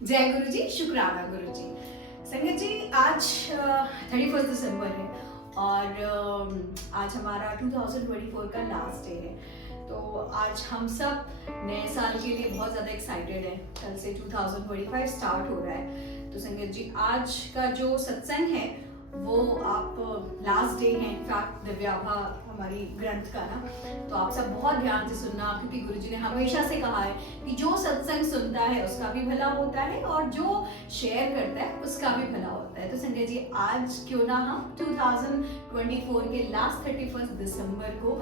जय गुरु जी, शुक्राना गुरु जी। संगत जी, आज 31 दिसंबर है और आज हमारा 2024 का लास्ट डे है। तो आज हम सब नए साल के लिए बहुत ज़्यादा एक्साइटेड हैं। कल से 2025 स्टार्ट हो रहा है। तो संगत जी, आज का जो सत्संग है वो आप लास्ट डे है इनफैक्ट दिव्याभा हमारी ग्रंथ का ना, तो आप सब बहुत ध्यान से सुनना, क्योंकि गुरुजी ने हमेशा से कहा है कि जो सत्संग सुनता है उसका भी भला होता है और जो शेयर करता है उसका भी भला होता है। तो संजय जी, आज क्यों ना हम 2024 के लास्ट 31 दिसंबर को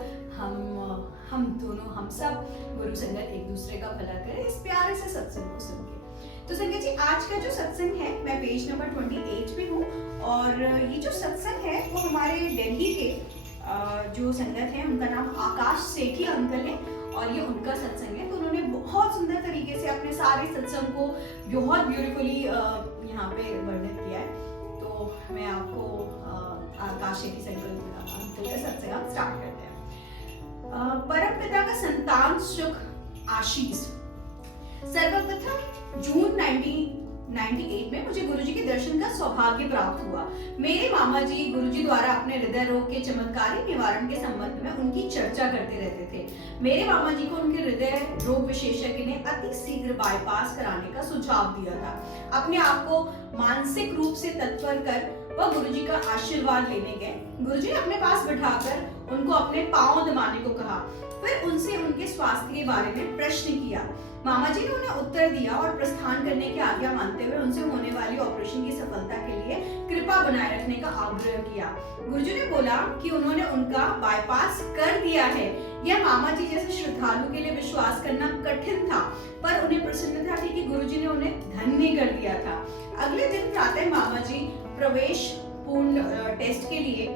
हम दोनों हम सब गुरु संगत एक दूसरे का भला करें इस प्यारे से सत्संग को सुन के। तो संगत जी, आज का जो सत्संग है, मैं पेज नंबर 28 पे हूँ और ये जो सत्संग है वो हमारे दिल्ली के जो संगत है उनका नाम आकाश सेठी अंकल है और ये उनका सत्संग है। तो उन्होंने बहुत सुंदर तरीके से अपने सारे सत्संग को बहुत ब्यूटीफुली यहाँ पे वर्णित किया है। तो मैं आपको आकाश सेठी अंकल का सत्संग हम स्टार्ट करते हैं। परम पिता का संतान सुख आशीष। सर्वप्रथम जून 1998 में मुझे गुरुजी के दर्शन का सौभाग्य प्राप्त हुआ। मेरे मामा जी गुरुजी द्वारा अपने हृदय रोग के चमत्कारी निवारण के संबंध में उनकी चर्चा करते रहते थे। मेरे मामा जी को उनके हृदय रोग विशेषज्ञ ने अति शीघ्र बाईपास कराने का सुझाव दिया था। अपने आप को मानसिक रूप से तत्पर कर वह गुरुजी का आशीर्वाद लेने गए। गुरुजी ने अपने पास बिठाकर उनको अपने पांव दबाने को कहा, फिर उनसे उनके स्वास्थ्य के बारे में प्रश्न किया। मामा जी ने उन्हें उत्तर दिया और प्रस्थान करने की आज्ञा मानते हुए उनसे होने वाली ऑपरेशन की सफलता के लिए कृपा बनाए रखने का आग्रह किया। गुरुजी ने बोला कि उन्होंने उनका बाईपास कर दिया है। यह मामा जी जैसे श्रद्धालु के लिए विश्वास करना कठिन था, पर उन्हें प्रसन्नता थी कि गुरुजी ने उन्हें धन्य कर दिया था। अगले दिन प्रातः मामा जी प्रवेश पूर्ण टेस्ट के लिए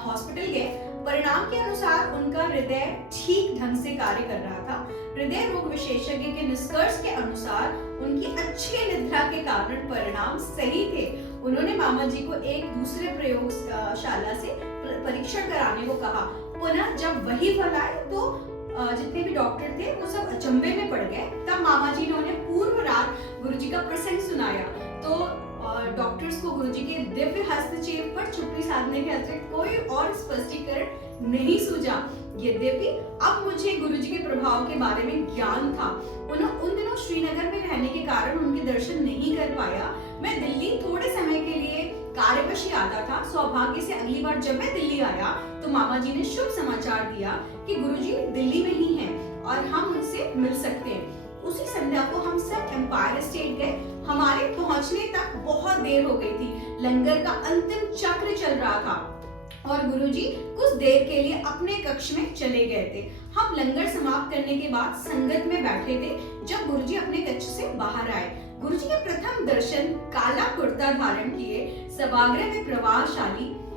हॉस्पिटल गए। परिणाम के अनुसार उनका हृदय ठीक ढंग से कार्य कर रहा था। हृदय रोग विशेषज्ञ के निष्कर्ष के अनुसार उनकी अच्छी निद्रा के कारण परिणाम सही थे। उन्होंने मामा जी को एक दूसरे प्रयोगशाला से परीक्षण कराने को कहा। पुनः जब वही फल आए तो जितने भी डॉक्टर थे वो सब अचंभे में पड़ गए। तब मामा जी ने उन्हें पूर्व रात गुरुजी का प्रसंग सुनाया तो डॉक्टर्स को गुरुजी के दिव्य हस्तक्षेप पर चुप्पी साधने के अतिरिक्त कोई और स्पष्टीकरण नहीं सूझा। यद्यपि अब मुझे गुरुजी के प्रभाव के बारे में ज्ञान था। उन दिनों श्रीनगर में रहने के कारण उनके दर्शन नहीं कर पाया। मैं दिल्ली थोड़े समय के लिए कार्यवश ही आता था। सौभाग्य से अगली बार जब मैं दिल्ली आया तो मामा जी ने शुभ समाचार दिया कि गुरुजी दिल्ली में ही हैं और हम उनसे मिल सकते हैं। उसी संध्या को हम सब एम्पायर स्टेट गए। हमारे पहुंचने तक बहुत देर हो गई थी। लंगर का अंतिम चक्र चल रहा था और गुरुजी कुछ देर के लिए अपने कक्ष में चले गए थे। हम लंगर समाप्त करने के बाद संगत में बैठे थे जब गुरुजी अपने कक्ष से बाहर आए। गुरुजी के प्रथम दर्शन काला कुर्ता धारण किए, सभागृह में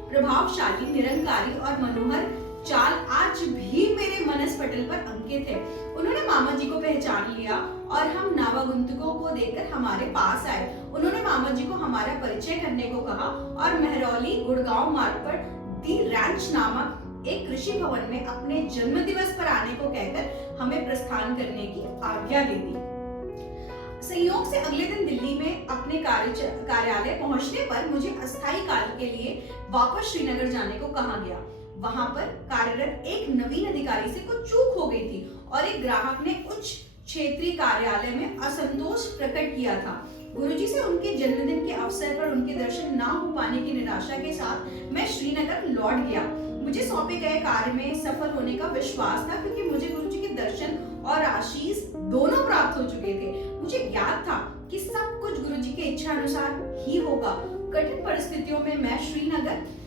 प्रभावशाली, निरंकारी और मनोहर चाल आज भी मेरे मनस पटल पर अंकित है। उन्होंने मामा जी को पहचान लिया और हम नावागंतुकों को देखकर हमारे पास आए। उन्होंने मामा जी को हमारा परिचय करने को कहा और महरौली गुड़गांव मार्ग पर दी रैंच नामक एक कृषि भवन में अपने जन्म दिवस पर आने को कहकर हमें प्रस्थान करने की आज्ञा दे दी। संयोग से अगले दिन दिल्ली में अपने कार्यालय पहुंचने पर मुझे अस्थायी काल के लिए वापस श्रीनगर जाने को कहा गया। वहां पर कार्यरत एक नवीन अधिकारी से कुछ चूक हो गई थी और एक ग्राहक ने उच्च क्षेत्रीय कार्यालय में असंतोष प्रकट किया था। गुरुजी से उनके जन्मदिन के अवसर पर उनके दर्शन ना हो पाने की निराशा के साथ मैं श्रीनगर लौट गया। मुझे सौंपे गए कार्य में सफल होने का विश्वास था, क्योंकि मुझे गुरुजी के दर्शन और आशीष दोनों प्राप्त हो चुके थे। मुझे ज्ञात था कि सब कुछ गुरुजी के इच्छा अनुसार ही होगा। कठिन परिस्थितियों में मैं श्रीनगर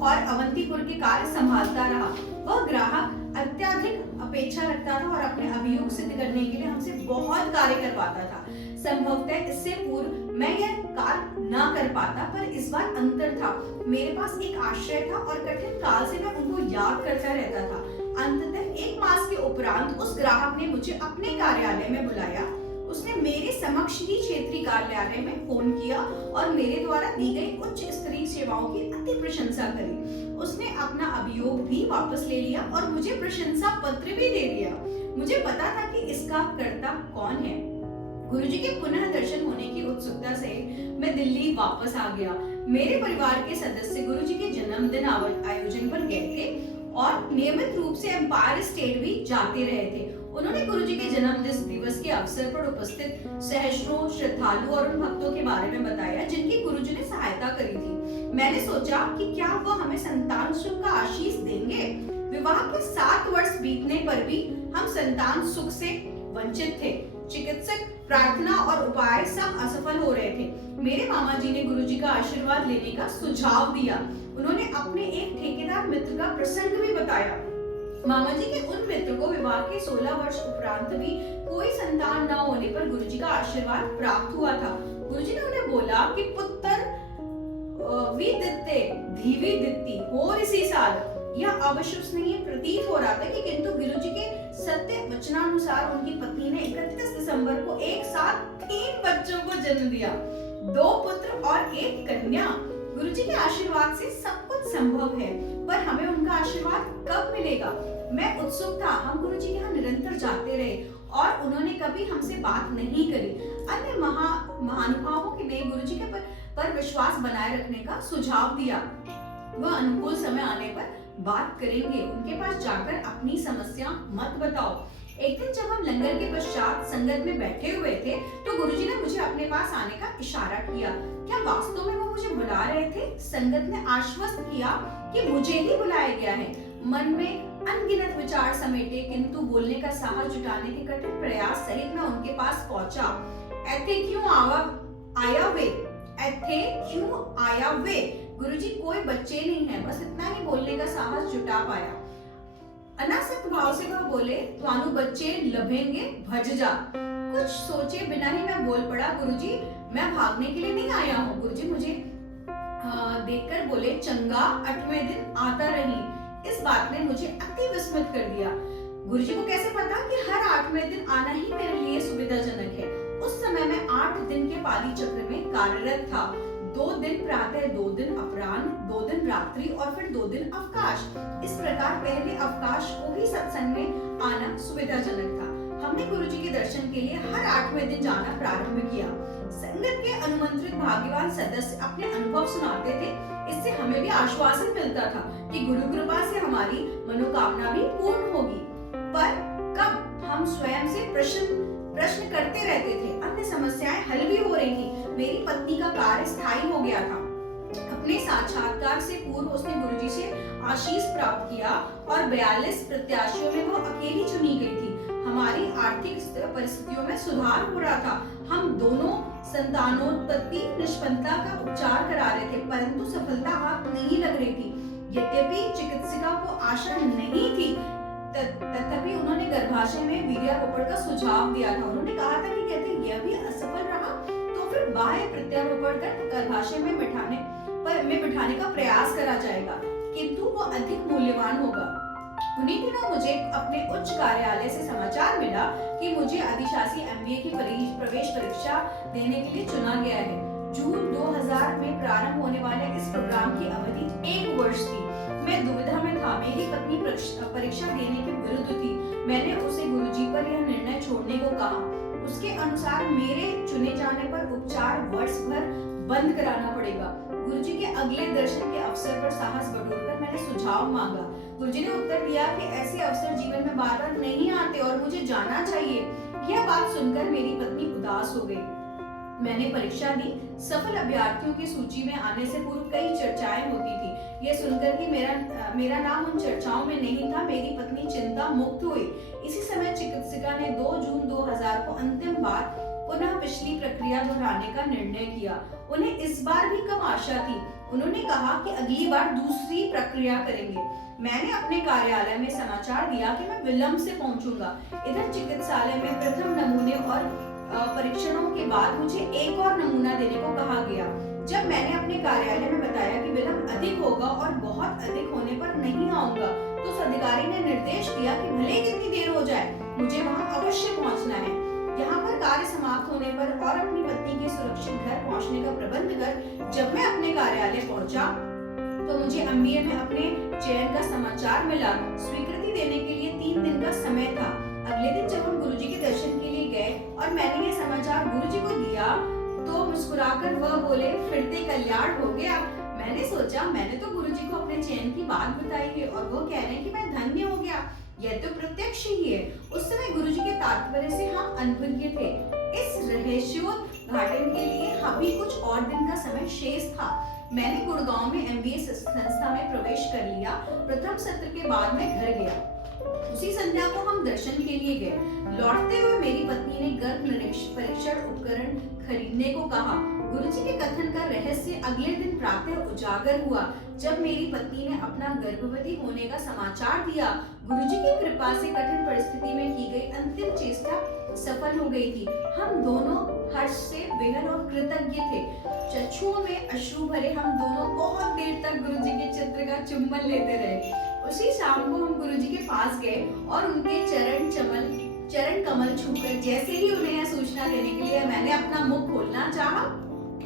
और अवंतीपुर के कार्य संभालता रहा। वह ग्राहक अत्यधिक अपेक्षा रखता था और अपने अभियोग सिद्ध करने के लिए हमसे बहुत कार्य करवाता था। संभवतः इससे पूर्व मैं यह कार्य ना कर पाता, पर इस बार अंतर था। मेरे पास एक आश्रय था और कठिन काल से मैं उनको याद करता रहता था। अंततः 1 मास के उपरांत उस ग्राहक ने मुझे अपने कार्यालय में बुलाया। उसने मेरे समक्ष ही क्षेत्रीय कार्यालय में फोन किया और मेरे द्वारा दी गई उच्च स्तरीय सेवाओं की अति प्रशंसा करी। उसने अपना अभियोग भी वापस ले लिया और मुझे प्रशंसा पत्र भी दे दिया। मुझे पता था कि इसका कर्ता कौन है। गुरुजी के पुनः दर्शन होने की उत्सुकता से मैं दिल्ली वापस आ गया। मेरे परिवार के सदस्य गुरुजी के जन्मदिन आयोजन पर गए थे और नियमित रूप से एम्पायर स्टेट भी जाते रहे थे। उन्होंने गुरुजी के जन्म दिवस के अवसर पर उपस्थित सहस्त्रों श्रद्धालु और उन भक्तों के बारे में बताया जिनकी गुरुजी ने सहायता करी थी। मैंने सोचा कि क्या वो हमें संतान सुख का आशीष देंगे। विवाह के 7 वर्ष बीतने पर भी हम संतान सुख से वंचित थे। चिकित्सक, प्रार्थना और उपाय सब असफल हो रहे थे। मेरे मामा जी ने गुरुजी का आशीर्वाद लेने का सुझाव दिया। उन्होंने अपने एक ठेकेदार मित्र का प्रसंग भी बताया। मामा जी के उन मित्र को विवाह के 16 वर्ष उपरांत भी कोई संतान न होने पर गुरुजी का आशीर्वाद प्राप्त हुआ था। गुरुजी ने उन्हें बोला कि पुत्र विदित्ते धीवी दित्ती हो इसी साल। यह अविश्वसनीय प्रतीत हो रहा था कि किंतु गुरुजी के सत्य वचनानुसार उनकी पत्नी ने 31 दिसंबर को एक साथ 3 बच्चों को जन्म दिया, 2 पुत्र और 1 कन्या। गुरुजी के आशीर्वाद से सब कुछ संभव है, पर हमें उनका आशीर्वाद कब मिलेगा? मैं उत्सुक था। हम गुरुजी के यहाँ निरंतर जाते रहे और उन्होंने कभी हमसे बात नहीं करी। अन्य महानुभावों ने गुरुजी के पर विश्वास बनाए रखने का सुझाव दिया। वह अनुकूल समय आने पर बात करेंगे। उनके पास जाकर अपनी समस्या मत बताओ। एक दिन जब हम लंगर के पश्चात संगत में बैठे हुए थे तो गुरुजी ने मुझे अपने पास आने का इशारा किया। क्या वास्तव में वो मुझे बुला रहे थे? संगत ने आश्वस्त किया कि मुझे ही बुलाया गया है। मन में अनगिनत विचार समेटे किंतु बोलने का साहस जुटाने के कठिन प्रयास सहित मैं उनके पास पहुंचा। ऐथे क्यों आया वे? गुरुजी कोई बच्चे नहीं है, बस इतना ही बोलने का साहस जुटा पाया। अनासक्त भाव से वह बोले, त्वानु बच्चे लभेंगे, भज जा। कुछ सोचे बिना ही मैं बोल पड़ा, गुरुजी मैं भागने के लिए नहीं आया हूँ। गुरुजी मुझे देखकर बोले, चंगा 8वें दिन आता रही। इस बात ने मुझे अति विस्मित कर दिया। गुरुजी को कैसे पता कि हर 8वें दिन आना ही मेरे लिए सुविधाजनक है। उस समय मैं 8 दिन के पाली चक्र में कार्यरत था। 2 दिन प्रातः, 2 दिन अपराह्न, 2 दिन रात्रि और फिर 2 दिन अवकाश। इस प्रकार पहले अवकाश को ही सत्संग में आना सुविधाजनक था। हमने गुरुजी के दर्शन के लिए हर 8वें दिन जाना प्रारंभ किया। संगत के अनुमंत्रित भाग्यवान सदस्य अपने अनुभव सुनाते थे। इससे हमें भी आश्वासन मिलता था कि गुरु कृपा से हमारी मनोकामना भी पूर्ण होगी। पर कब? हम स्वयं से प्रश्न करते रहते थे। अन्य समस्याएं हल भी हो रही थी। मेरी पत्नी का कार्य स्थायी हो गया था। अपने साक्षात्कार से पूर्व उसने गुरुजी से आशीष प्राप्त किया और 42 प्रत्याशियों में वो अकेली चुनी गई थी। हमारी आर्थिक परिस्थितियों में सुधार हो रहा था। हम दोनों संतानोत्पत्ति निष्पन्नता का उपचार करा रहे थे, परंतु सफलता हाथ नहीं लग रही थी। यद्यपि चिकित्सिका को आशा नहीं थी, तथापि उन्होंने गर्भाशय में वीर्यारोपण का सुझाव दिया था। उन्होंने कहा था कि कहते यह भी असफल रहा तो फिर बाह्य प्रत्यारोपण कर गर्भाशय में बिठाने का प्रयास करा जाएगा, किंतु वो अधिक मूल्यवान होगा। उन्हीं दिनों मुझे अपने उच्च कार्यालय से समाचार मिला कि मुझे अधिशासी MBA की प्रवेश परीक्षा देने के लिए चुना गया है। जून 2000 में प्रारंभ होने वाले इस प्रोग्राम की अवधि 1 वर्ष थी। मैं दुविधा में था। मेरी पत्नी परीक्षा देने के विरुद्ध थी। मैंने उसे गुरुजी पर यह निर्णय छोड़ने को कहा। उसके अनुसार मेरे चुने जाने पर उपचार वर्ष भर बंद कराना पड़ेगा। गुरुजी के अगले दर्शन के अवसर पर साहस बटोरकर मैंने सुझाव मांगा। गुरुजी ने उत्तर दिया कि ऐसे अवसर जीवन में बार बार नहीं आते और मुझे जाना चाहिए। यह बात सुनकर मेरी पत्नी उदास हो गई। मैंने परीक्षा दी। सफल अभ्यर्थियों की सूची में आने से पूर्व कई चर्चाएं होती थी। यह सुनकर कि मेरा नाम उन चर्चाओं में नहीं था, मेरी पत्नी चिंता मुक्त हुई। इसी समय चिकित्सिका ने 2 जून 2000 को अंतिम बार पुनः पिछली प्रक्रिया दोहराने का निर्णय किया। उन्हें इस बार भी कम आशा थी। उन्होंने कहा कि अगली बार दूसरी प्रक्रिया करेंगे। मैंने अपने कार्यालय में समाचार दिया कि मैं विलंब से पहुंचूंगा। इधर चिकित्सालय में प्रथम नमूने और परीक्षणों के बाद मुझे एक और नमूना देने को कहा गया। जब मैंने अपने कार्यालय में बताया कि विलंब अधिक होगा और बहुत अधिक होने पर नहीं आऊंगा, तो उस अधिकारी ने निर्देश दिया कि भले कितनी देर हो जाए, मुझे वहां अवश्य पहुंचना है। यहाँ पर कार्य समाप्त होने पर और अपनी पत्नी के सुरक्षित घर पहुंचने का प्रबंध कर जब मैं अपने कार्यालय पहुंचा तो मुझे MBA में अपने चयन का समाचार मिला। स्वीकृति देने के लिए 3 दिन का समय था। अगले दिन जब हम गुरुजी के दर्शन के लिए गए और मैंने ये समाचार मुस्कुराकर वह बोले, फिरते कल्याण हो गया। मैंने सोचा, मैंने तो गुरुजी को अपने चयन की बात बताई है और वो कह रहे हैं कि मैं धन्य हो गया। यह तो प्रत्यक्ष ही है। उस समय गुरुजी के तात्पर्य से हम अनभिज्ञ थे। इस रहस्योद्घाटन के लिए अभी कुछ और दिन का समय शेष था। मैंने गुड़गांव में एमबीए संस्था में प्रवेश कर लिया। प्रथम सत्र के बाद मैं घर गया। उसी संध्या को हम दर्शन के लिए गए। लौटते हुए मेरी पत्नी ने गर्भ परीक्षण उपकरण खरीदने को कहा। गुरुजी के कथन का रहस्य अगले दिन प्रातः उजागर हुआ जब मेरी पत्नी ने अपना गर्भवती होने का समाचार दिया। गुरुजी की कृपा से कठिन परिस्थिति में की गई अंतिम चेष्टा सफल हो गई थी। हम दोनों हर्ष से बेहद और कृतज्ञ थे। चक्षुओं में अश्रु भरे हम दोनों बहुत देर तक गुरुजी के चित्र का चुंबन लेते रहे। उसी शाम को हम गुरुजी के पास गए और उनके चरण कमल छूकर जैसे ही उन्हें यह सूचना देने के लिए मैंने अपना मुख खोलना चाहा,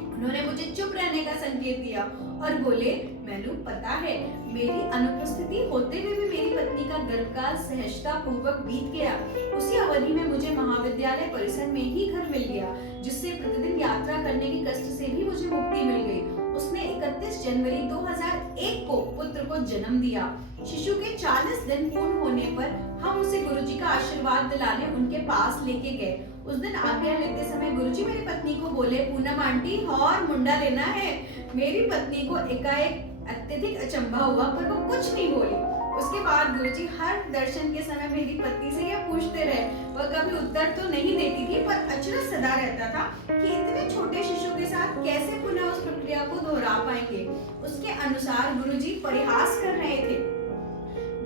उन्होंने मुझे चुप रहने का संकेत दिया और बोले, मैनू पता है मेरी अनुपस्थिति होते हुए भी मेरी पत्नी का गर्भकाल सहजता पूर्वक बीत गया। उसी अवधि में मुझे महाविद्यालय परिसर में ही घर मिल गया, जिससे प्रतिदिन यात्रा करने के कष्ट से भी मुझे मुक्ति मिल गई। उसने 31 जनवरी 2001 को पुत्र को जन्म दिया। शिशु के 40 दिन पूर्ण होने पर हम उसे गुरुजी का आशीर्वाद दिलाने उनके पास लेके गए। उस दिन आज्ञा लेते समय गुरुजी मेरी पत्नी को बोले, पूनम आंटी और मुंडा लेना है। मेरी पत्नी को एकाएक अत्यधिक अचंभा हुआ, पर वो कुछ नहीं बोली। उसके बाद गुरुजी हर दर्शन के समय मेरी पत्नी से यह पूछते रहे। वह कभी उत्तर तो नहीं देती थी, पर अचरज सदा रहता था कि इतने छोटे शिशु के साथ कैसे पुनः उस प्रक्रिया को दोहरा पाएंगे। उसके अनुसार गुरुजी परिहास कर रहे थे।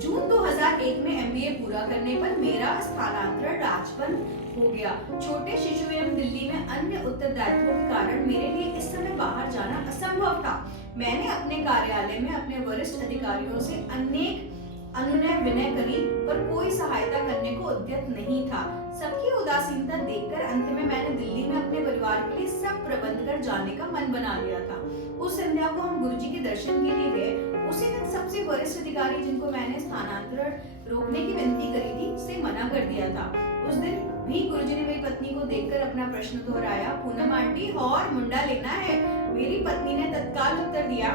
जून 2001 में एमबीए पूरा करने पर मेरा स्थानांतरण राजबंद हो गया। छोटे शिशु एवं दिल्ली में अन्य उत्तरदायित्वों के कारण मेरे लिए इस समय बाहर जाना असंभव था। मैंने अपने कार्यालय में अपने वरिष्ठ अधिकारियों से अनेक अनुनय विनय करी, पर कोई सहायता करने को उद्यत नहीं था। सबकी उदासीनता देखकर अंत में मैंने दिल्ली में अपने परिवार के लिए सब प्रबंध कर जाने का मन बना लिया था। उस संध्या को हम गुरुजी के दर्शन के लिए गए। उसी दिन सबसे वरिष्ठ अधिकारी जिनको मैंने स्थानांतरण रोकने की विनती करी थी, से मना कर दिया था। उस दिन भी गुरुजी ने मेरी पत्नी को देखकर अपना प्रश्न दोहराया, पूनम आंटी और मुंडा लेना है। मेरी पत्नी ने तत्काल उत्तर दिया,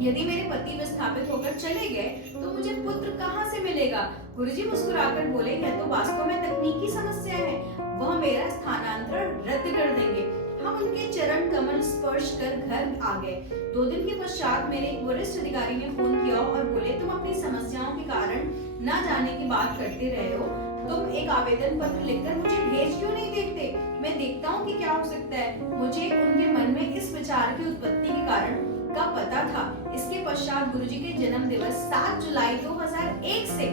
यदि मेरे पति विस्थापित होकर चले गए तो मुझे पुत्र कहाँ से मिलेगा। गुरुजी मुस्कुराकर बोले, यह तो वास्तव में तकनीकी समस्या है, वह मेरा स्थानांतरण रद्द कर देंगे। हम उनके चरण कमल स्पर्श कर घर आ गए। 2 दिन के पश्चात मेरे एक वरिष्ठ अधिकारी ने फोन किया और बोले, तुम अपनी समस्याओं के कारण न जाने की बात करते रहे हो, तुम एक आवेदन पत्र लिखकर मुझे भेज क्यों नहीं देते? मैं देखता हूँ कि क्या हो सकता है। मुझे उनके मन में इस विचार की उत्पत्ति के कारण का पता था। इसके पश्चात गुरुजी के जन्म दिवस 7 जुलाई 2001 से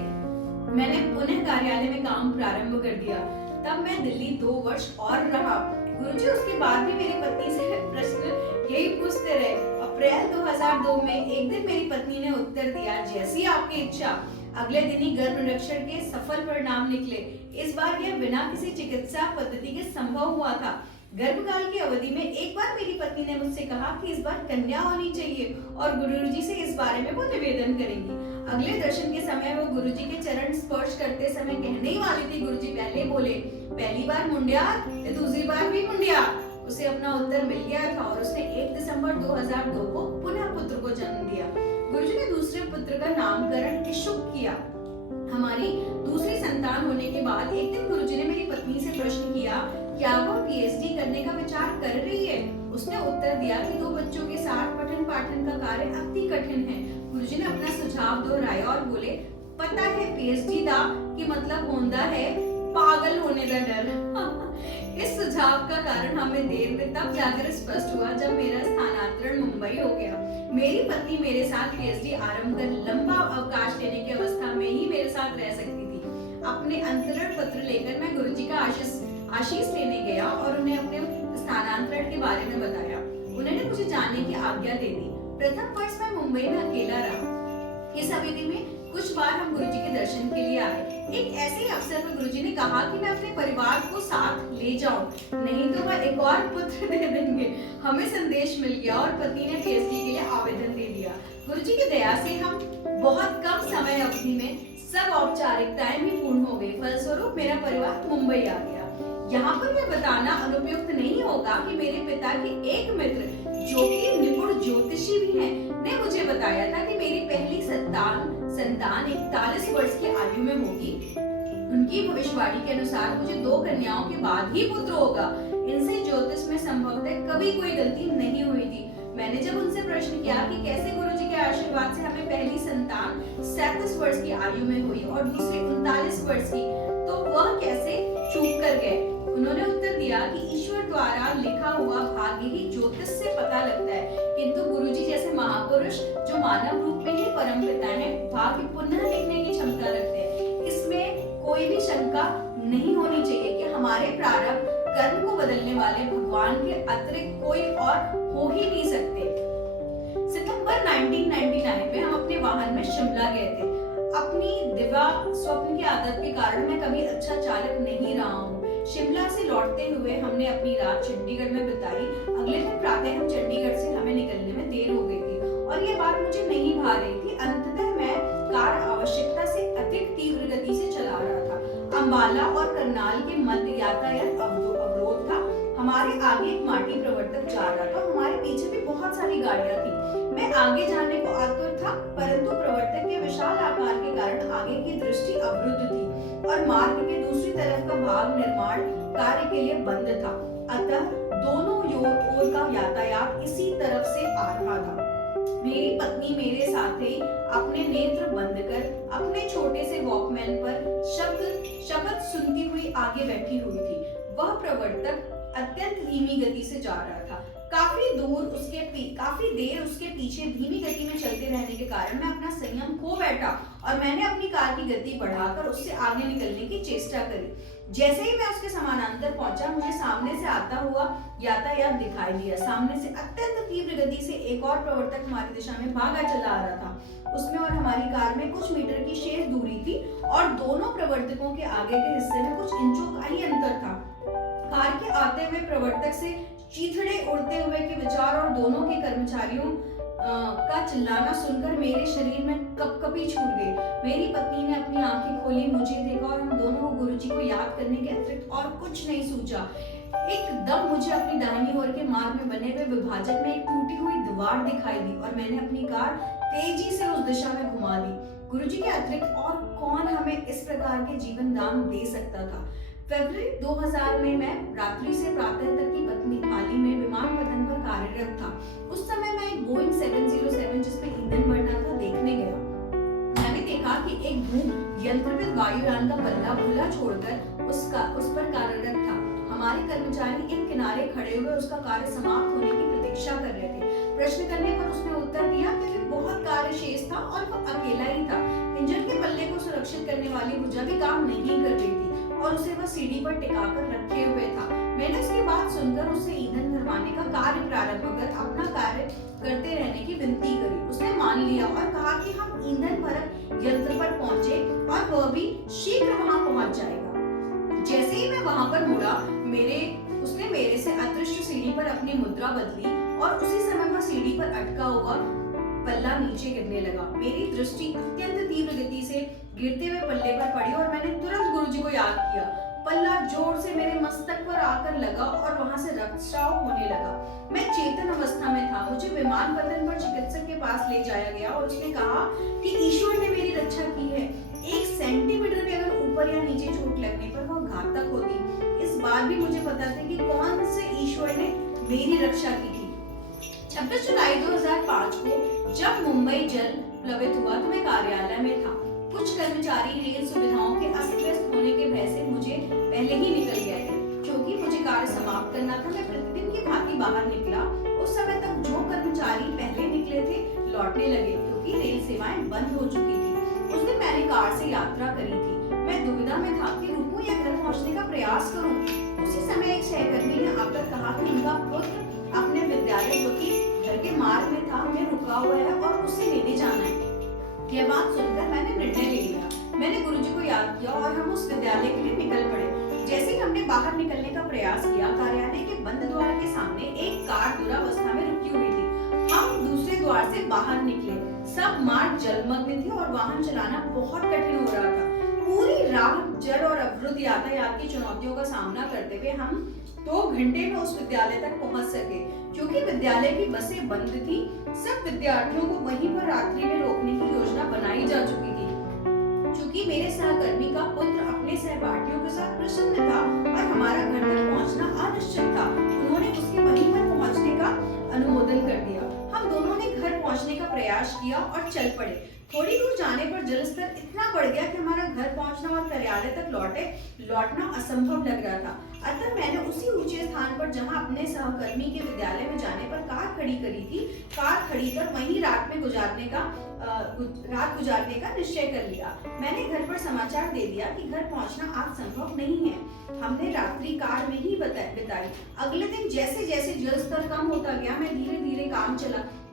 मैंने पुनः कार्यालय में काम प्रारंभ कर दिया। तब मैं दिल्ली 2 वर्ष और रहा। गुरुजी उसके बाद भी मेरी पत्नी से प्रश्न यही पूछते रहे। अप्रैल 2002 में एक दिन मेरी पत्नी ने उत्तर दिया, जैसी आपकी इच्छा। अगले दिन ही गर्भ निरीक्षण के सफल परिणाम निकले। इस बार यह बिना किसी चिकित्सा पद्धति के संभव हुआ था। गर्भकाल की अवधि में एक बार मेरी पत्नी ने मुझसे कहा कि इस बार कन्या होनी चाहिए और गुरुजी से इस बारे में वो निवेदन करेंगी। अगले दर्शन के समय वो गुरुजी के चरण स्पर्श करते समय कहने ही वाली थी, गुरुजी पहले बोले, पहली बार मुंडिया या दूसरी बार भी मुंडिया। उसे अपना उत्तर मिल गया था और उसने 1 दिसंबर 2002 को पुनः पुत्र को जन्म दिया। गुरुजी ने दूसरे पुत्र का नामकरण इशुक किया। हमारी दूसरी संतान होने के बाद एक दिन गुरुजी ने मेरी पत्नी से प्रश्न किया, क्या वह पीएचडी करने का विचार कर रही है? उसने उत्तर दिया कि 2 बच्चों के साथ पठन पाठन का कार्य अति कठिन है। गुरुजी ने अपना सुझाव दोहराया और बोले, पता है पीएचडी दा की मतलब होता है पागल होने का डर। इस सुझाव का कारण हमें देर में तब जाकर स्पष्ट हुआ जब मेरा स्थानांतरण मुंबई हो गया। मेरी पत्नी मेरे साथ पीएचडी आरंभ कर लंबा अवकाश लेने की अवस्था में ही मेरे साथ रह सकती थी। अपने अंतरण पत्र लेकर मैं गुरुजी का आशीष लेने गया और उन्हें अपने स्थानांतरण के बारे में बताया। उन्होंने मुझे जाने की आज्ञा दे दी। प्रथम वर्ष मैं मुंबई में अकेला रहा। इस अवधि में कुछ बार हम गुरुजी के दर्शन के लिए आए। एक ऐसे ही अवसर में गुरुजी ने कहा कि मैं अपने परिवार को साथ ले जाऊं, नहीं तो वह एक और पुत्र दे देंगे। हमें संदेश मिल गया और पति ने पीएचडी के लिए आवेदन दे दिया। गुरुजी की दया से हम बहुत कम समय अवधि में सब औपचारिकताएं भी पूर्ण हो गई। फलस्वरूप मेरा परिवार मुंबई आ गया। यहाँ पर यह बताना अनुपयुक्त नहीं होगा कि मेरे पिता के एक मित्र जो कि निपुण ज्योतिषी भी हैं, ने मुझे बताया था कि मेरी पहली संतान 41 वर्ष की आयु में होगी। उनकी भविष्यवाणी के अनुसार मुझे 2 कन्याओं के बाद ही पुत्र होगा। इनसे ज्योतिष में संभवतः कभी कोई गलती नहीं हुई थी। मैंने जब उनसे प्रश्न किया कि कैसे गुरुजी के आशीर्वाद से हमें पहली संतान 37 वर्ष की आयु में हुई और दूसरी 39 वर्ष की, तो वह कैसे चूक कर गए। उन्होंने उत्तर दिया कि ईश्वर द्वारा लिखा हुआ भाग्य ही ज्योतिष से पता लगता है, किंतु गुरुजी जैसे महापुरुष जो मानव रूप में ही परमपिता हैं, भाग्य पुनः लिखने की क्षमता रखते हैं। इसमें कोई भी शंका नहीं होनी चाहिए कि हमारे प्रारब्ध कर्म को बदलने वाले भगवान के अतिरिक्त कोई और हो ही नहीं सकते। सितंबर 1999 में हम अपने वाहन में शिमला गए थे। अपनी दिवा स्वप्न की आदत के कारण मैं कभी अच्छा चालक नहीं रहा हूँ। शिमला से लौटते हुए हमने अपनी रात चंडीगढ़ में बिताई। अगले दिन प्रातः हम चंडीगढ़ से हमें निकलने में देर हो गई थी और ये बात मुझे नहीं भा रही थी। अंततः मैं कार आवश्यकता से अधिक तीव्र गति से चला रहा था। अंबाला और करनाल के मध्य यातायात अवरोध था। हमारे आगे एक माटी प्रवर्तक जा रहा था, हमारे पीछे भी बहुत सारी गाड़ियां थी। मैं आगे जाने को आतुर था, परंतु प्रवर्तक के विशाल आकार के कारण आगे की दृष्टि अवरुद्ध थी और मार्ग के दूसरी तरफ का भाग निर्माण कार्य के लिए बंद था। अतः दोनों ओर का यातायात इसी तरफ से आ रहा था। मेरी पत्नी मेरे साथ ही अपने नेत्र बंद कर अपने छोटे से वॉकमैन पर शब्द सुनती हुई आगे बैठी हुई थी। वह प्रवर्तक अत्यंत धीमी गति से जा रहा था। काफी देर उसके पीछे धीमी गति में चलते रहने के कारण मैं अपना संयम खो बैठा और मैंने अपनी कार की गति बढ़ाकर उससे आगे निकलने की चेष्टा करी। जैसे ही मैं उसके समानांतर पहुंचा, मुझे सामने से आता हुआ यातायात दिखाई दिया। सामने से अत्यंत तीव्र गति से एक और प्रवर्तक हमारी दिशा में भागा चला आ रहा था। उसमें और हमारी कार में कुछ मीटर की शेष दूरी थी और दोनों प्रवर्तकों के आगे के हिस्से में कुछ इंचों का ही अंतर था। कार के आते हुए प्रवर्तक से चीथड़े उड़ते हुए के विचार और दोनों के कर्मचारियों का चिल्लाना सुनकर मेरे शरीर में कपकपी छूट गई। मेरी पत्नी ने अपनी आंखें खोली, मुझे देखा और हम दोनों को गुरुजी को याद करने के अतिरिक्त और कुछ नहीं सूझा। एकदम मुझे अपनी दाहिनी ओर के मार्ग में बने हुए विभाजक में एक टूटी हुई दीवार दिखाई दी और मैंने अपनी कार तेजी से उस दिशा में घुमा दी। गुरुजी के अतिरिक्त और कौन हमें इस प्रकार के जीवन दान दे सकता था। फरवरी 2000 में मैं रात्रि से प्रातः तक की पत्नी पाली में विमानपत्तन पर कार्यरत था। उस समय मैं एक बोइंग 707 जिसमें ईंधन भरना था देखने गया। मैंने देखा कि एक भू यंत्रविद वायुयान का पल्ला खुला छोड़कर उस पर कार्यरत था। हमारे कर्मचारी एक किनारे खड़े हुए उसका कार्य समाप्त होने की प्रतीक्षा कर रहे थे। प्रश्न करने पर उसने उत्तर दिया कि बहुत कार्य शेष था और वह अकेला ही था। इंजन के पल्ले को सुरक्षित करने वाली भुजा भी काम नहीं कर रही थी और उसे वह सीढ़ी पर टिकाकर रखे हुए था। मैंने उसकी बात सुनकर उसे ईंधन भरवाने का कार्य प्रारंभ कर अपना कार्य करते रहने की विनती करी। उसने मान लिया और कहा कि हम ईंधन भरक यंत्र पर पहुंचे और वह भी शीघ्र वहां पहुंच जाएगा। जैसे ही मैं वहां पर मुड़ा, उसने मेरे से अदृश्य सीढ़ी पर अपनी मुद्रा बदली और उसी समय वह सीढ़ी पर अटका हुआ पल्ला नीचे गिरने लगा। मेरी दृष्टि अत्यंत तीव्र गति से गिरते हुए पल्ले पर पड़ी और मैंने तुरंत गुरुजी को याद किया। पल्ला जोर से मेरे मस्तक पर आकर लगा और वहां से रक्तस्राव होने लगा। मैं चेतन अवस्था में था। मुझे विमानपत्तन पर चिकित्सक के पास ले जाया गया और उसने कहा कि ईश्वर ने मेरी रक्षा की है। 1 सेंटीमीटर भी अगर ऊपर या नीचे चोट लगने पर वह घातक होती। इस बात भी मुझे पता था कि कौन से ईश्वर ने मेरी रक्षा की थी। 26 जुलाई 2005 को जब मुंबई जल प्लावित हुआ तो मैं कार्यालय में था। कुछ कर्मचारी रेल सुविधाओं के अस्त व्यस्त होने के भय से मुझे पहले ही निकल गए थे। क्योंकि मुझे कार्य समाप्त करना था, मैं प्रतिदिन की भांति बाहर निकला। उस समय तक जो कर्मचारी पहले निकले थे लौटने लगे क्योंकि रेल सेवाएं बंद हो चुकी थी। उस दिन मैंने कार से यात्रा करी थी। मैं दुविधा में था कि रुकूं या घर पहुंचने का प्रयास करूं। उसी समय एक सहकर्मी ने आकर कहा कि उनका पुत्र अपने विद्यालय जो कि घर के मार्ग में था में रुका हुआ है और उसे लेने जाना है। यह बात सुनकर मैंने निर्णय ले लिया। मैंने गुरुजी को याद किया और हम उस विद्यालय के लिए निकल पड़े। जैसे ही हमने बाहर निकलने का प्रयास किया, कार्यालय के बंद द्वार के सामने एक कार दुरावस्था में रुकी हुई थी। हम दूसरे द्वार से बाहर निकले। सब मार्ग जलमग्न थे और वाहन चलाना बहुत कठिन हो रहा था। पूरी रात जल और अवरुद्ध यातायात की चुनौतियों का सामना करते हुए हम 2 घंटे में उस विद्यालय तक पहुंच सके। क्योंकि विद्यालय की बसें बंद थी, सब विद्यार्थियों को वहीं पर रात्रि में रोकने की योजना बनाई जा चुकी थी। चूंकि मेरे सहकर्मी का पुत्र अपने सहपाठियों के साथ प्रसन्न था और हमारा घर तक पहुंचना अनिश्चित था, उन्होंने उसके वहीं पर पहुंचने का अनुमोदन कर दिया। हम दोनों ने घर पहुंचने का प्रयास किया और चल पड़े। थोड़ी दूर जाने पर जल स्तर इतना बढ़ गया कि हमारा घर पहुंचना और कार्यालय तक लौटना असंभव लग रहा था। अतः मैंने उसी ऊंचे स्थान पर जहां अपने सहकर्मी के विद्यालय में जाने पर कार खड़ी करी थी, कार खड़ी कर वहीं रात गुजारने का निश्चय कर लिया। मैंने घर पर समाचार दे दिया कि घर पहुंचना आज संभव नहीं है। हमने रात्रि कार में ही बिताई। अगले दिन जैसे जैसे जल स्तर कम होता गया, मैं धीरे धीरे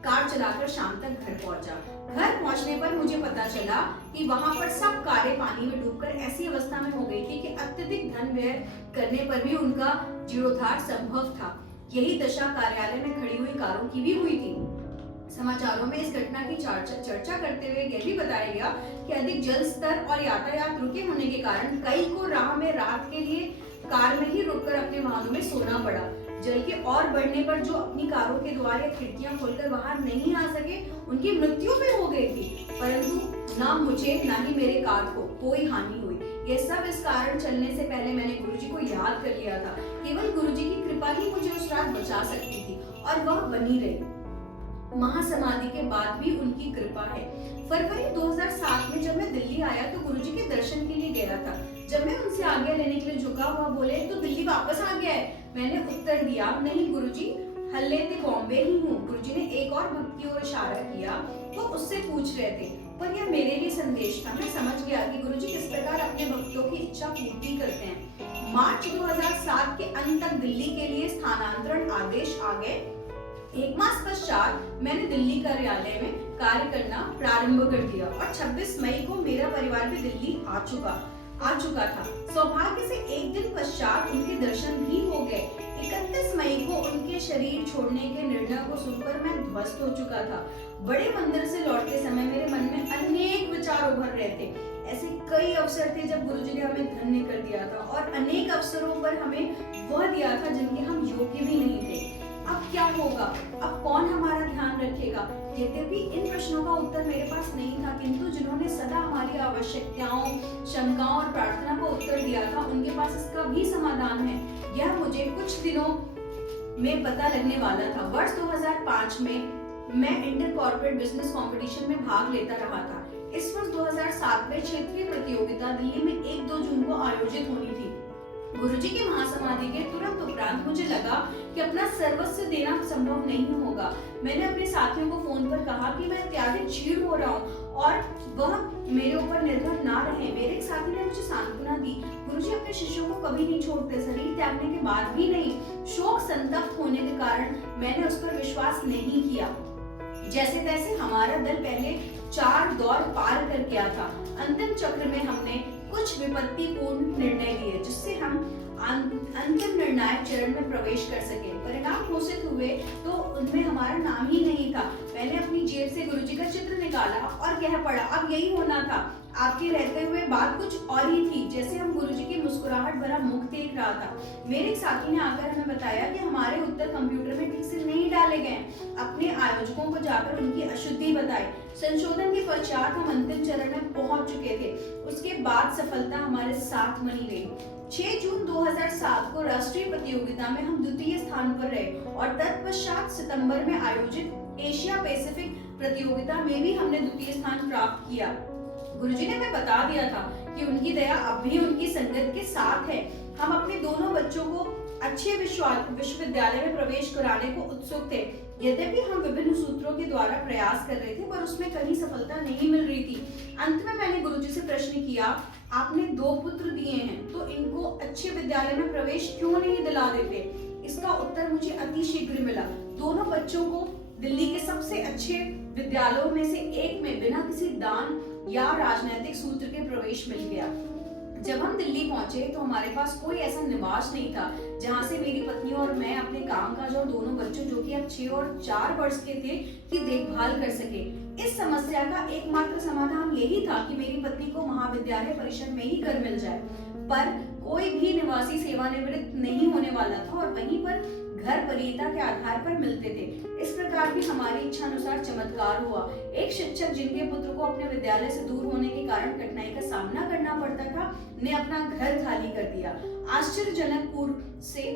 कार चलाकर शाम तक घर पहुंचा। घर पहुंचने पर मुझे पता चला कि वहां पर सब कारें पानी में डूबकर ऐसी अवस्था में हो गई थी कि अत्यधिक धन व्यय करने पर भी उनका जीर्णोद्धार संभव था। यही दशा कार्यालय में खड़ी हुई कारों की भी हुई थी। समाचारों में इस घटना की चर्चा करते हुए यह भी बताया गया कि अधिक जल स्तर और यातायात रुके होने के कारण कई को राह में रात के लिए कार में ही रुककर अपने वाहनों में सोना पड़ा। जल के और बढ़ने पर जो अपनी कारों के द्वार या खिड़कियां खोलकर बाहर नहीं आ सके, उनकी मृत्यु भी हो गई थी। परंतु ना मुझे ना ही मेरे कार को कोई हानि हुई। यह सब इस कारण चलने से पहले मैंने गुरुजी को याद कर लिया था। केवल गुरुजी की कृपा ही मुझे उस रात बचा सकती थी और वह बनी रही। महासमाधि के बाद भी उनकी कृपा है। फरवरी 2007 में जब मैं दिल्ली आया तो गुरुजी के दर्शन के लिए गया था। जब मैं उनसे आज्ञा लेने के लिए झुका हुआ, बोले तो दिल्ली वापस आ गया है। मैंने उत्तर दिया, नहीं गुरुजी, हल्ले ते बॉम्बे ही हूँ। गुरुजी ने एक और भक्त की ओर इशारा किया। वो उससे पूछ रहे थे, पर यह मेरे लिए संदेश था। मैं समझ गया कि गुरुजी किस प्रकार अपने भक्तों की इच्छा पूर्ति करते हैं। मार्च 2007 के अंत तक दिल्ली के लिए स्थानांतरण आदेश आ गए। 1 मास पश्चात मैंने दिल्ली कार्यालय में कार्य करना प्रारंभ कर दिया और 26 मई को मेरा परिवार भी दिल्ली आ चुका था। सौभाग्य से एक दिन पश्चात उनके दर्शन भी हो गए। 31 मई को उनके शरीर छोड़ने के निर्णय को सुनकर मैं ध्वस्त हो चुका था। बड़े मंदिर से लौटते समय मेरे मन में अनेक विचार उभर रहे थे। ऐसे कई अवसर थे जब गुरुजी ने हमें धन्य कर दिया था और अनेक अवसरों पर हमें वह दिया था जिनके हम योग्य भी नहीं थे। अब क्या होगा? अब कौन हमारा ध्यान रखेगा? यद्यपि इन प्रश्नों का उत्तर मेरे पास नहीं था, किंतु जिन्होंने सदा हमारी आवश्यकताओं, शंकाओं और प्रार्थना को उत्तर दिया था, उनके पास इसका भी समाधान है। यह मुझे कुछ दिनों में पता लगने वाला था। वर्ष 2005 में मैं इंटर कॉर्पोरेट बिजनेस कंपटीशन में भाग लेता रहा था। इस वर्ष 2007 में क्षेत्रीय प्रतियोगिता दिल्ली में 1-2 जून को आयोजित होनी थी। गुरुजी की महासमाधि के तुरंत उपरांत मुझे लगा कि अपना सर्वस्व देना संभव नहीं होगा। मैंने अपने साथियों को फोन पर कहा कि मैं अत्यधिक क्षीण हो रहा हूँ और वह मेरे ऊपर निर्भर ना रहे। मेरे एक साथी ने मुझे सांत्वना दी, गुरुजी अपने शिष्यों को कभी नहीं छोड़ते, शरीर त्यागने के बाद भी नहीं। शोक संतप्त होने के कारण मैंने उस पर विश्वास नहीं किया। जैसे तैसे हमारा दल पहले 4 दौर पार कर गया था। अंतिम चक्र में हमने कुछ विपत्तिपूर्ण निर्णय लिए जिससे हम अंतिम निर्णायक चरण में प्रवेश कर सके। परिणाम घोषित हुए तो उनमें हमारा नाम ही नहीं था। मैंने अपनी जेब से गुरुजी का चित्र निकाला और कह पड़ा, अब यही होना था। आपके रहते हुए बात कुछ और ही थी। जैसे हम गुरुजी की मुस्कुराहट भरा मुख देख रहा था। मेरे एक साथी ने आकर हमें बताया कि हमारे उत्तर कंप्यूटर में ठीक से नहीं डाले गए। अपने आयोजकों को जाकर उनकी अशुद्धि बताई। संशोधन के पश्चात हम अंतिम चरण में पहुंच चुके थे। उसके बाद सफलता हमारे साथ बनी रही। 6 जून 2007 को राष्ट्रीय प्रतियोगिता में हम द्वितीय स्थान पर रहे और तत्पश्चात सितंबर में आयोजित एशिया पैसिफिक प्रतियोगिता में भी हमने द्वितीय स्थान प्राप्त किया। गुरुजी ने हमें बता दिया था कि उनकी दया अब भी उनकी संगत के साथ है। हम अपने दोनों बच्चों को अच्छे विश्वविद्यालय में प्रवेश कराने को उत्सुक थे। यद्यपि हम विभिन्न सूत्रों के द्वारा प्रयास कर रहे थे पर उसमें कहीं सफलता नहीं मिल रही थी। अंत में मैंने गुरुजी से प्रश्न किया, आपने 2 पुत्र दिए हैं तो इनको अच्छे विद्यालय में प्रवेश क्यों नहीं दिला देते? इसका उत्तर मुझे अति शीघ्र मिला। दोनों बच्चों को दिल्ली के सबसे अच्छे विद्यालयों में से एक में बिना किसी दान या राजनीतिक सूत्र के प्रवेश मिल गया। जब हम दिल्ली पहुंचे तो हमारे पास कोई ऐसा निवास नहीं था जहां से मेरी पत्नी और मैं अपने कामकाज और दोनों बच्चों जो कि अब 6 और 4 वर्ष के थे की देखभाल कर सके। इस समस्या का एकमात्र समाधान यही था कि मेरी पत्नी को महाविद्यालय परिसर में ही घर मिल जाए, पर कोई भी निवासी सेवानिवृत्त नहीं होने वाला था और वहीं पर घर वरीयता के आधार पर मिलते थे। इस प्रकार भी हमारी इच्छा अनुसार चमत्कार हुआ। एक शिक्षक जिनके पुत्र को अपने विद्यालय से दूर होने के कारण कठिनाई का सामना करना पड़ता था, ने अपना घर खाली कर दिया। आश्चर्यजनक पूर्व से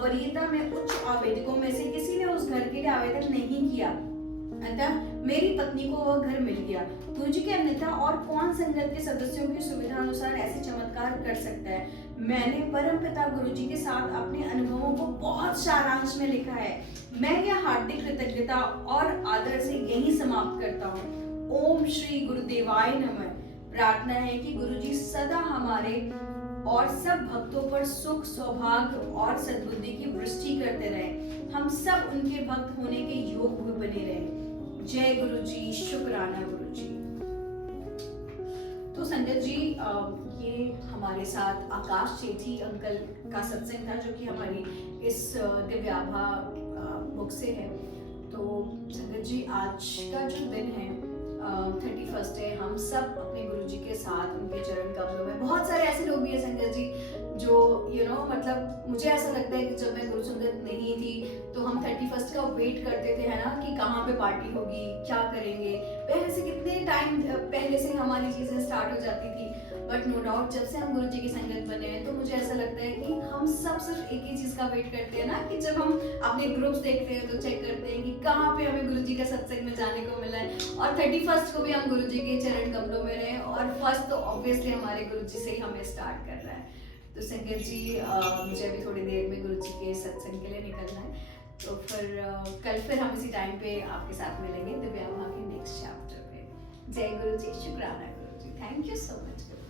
वरीयता में उच्च आवेदकों में से किसी ने उस घर के लिए आवेदन नहीं किया, अतः मेरी पत्नी को वह घर मिल गया। गुरुजी के अन्यथा और कौन संगत के सदस्यों की सुविधा अनुसार ऐसे चमत्कार कर सकता है। मैंने परमपिता गुरुजी के साथ अपने अनुभवों को बहुत सारांश में लिखा है। मैं यह हार्दिक कृतज्ञता और आदर से यही समाप्त करता हूँ। ओम श्री गुरुदेवाय नमः। प्रार्थना है कि गुरुजी सदा हमारे और सब भक्तों पर सुख, सौभाग्य और सद्बुद्धि की वृष्टि करते रहे। हम सब उनके भक्त होने के योग भी बने रहे। जय गुरुजी, शुक्राना गुरुजी। तो संगत जी, ये हमारे साथ आकाश चेठी अंकल का सत्संग था, जो कि हमारी इस दिव्याभा बुक से है। तो संगत जी, आज का जो दिन है 31 है, हम सब अपने गुरुजी के साथ उनके चरण कमलों में, बहुत सारे ऐसे लोग भी हैं संगत जी जो मतलब मुझे ऐसा लगता है कि जब मैं गुरु संगत नहीं थी तो हम 31 का वेट करते थे, है ना, कि कहाँ पे पार्टी होगी, क्या करेंगे। पहले से कितने टाइम पहले से हमारी चीजें स्टार्ट हो जाती थी। बट नो डाउट जब से हम गुरुजी की संगत बने हैं तो मुझे ऐसा लगता है कि हम सब सिर्फ एक ही चीज का वेट करते हैं ना, कि जब हम अपने ग्रुप्स देखते हैं तो चेक करते हैं कि कहाँ पे हमें गुरुजी का सत्संग में जाने को मिला है, और 31 को भी हम गुरुजी के चरण कमलों में रहे, और फर्स्ट तो ऑब्वियसली हमारे गुरुजी से ही हमें स्टार्ट कर रहा है। तो संगत जी, मुझे अभी थोड़ी देर में गुरुजी के सत्संग के लिए निकलना है, तो फिर कल फिर हम इसी टाइम पे आपके साथ मिलेंगे दिव्याभा के नेक्स्ट चैप्टर पे। जय गुरुजी, शुक्राना गुरुजी, thank you so much Guruji.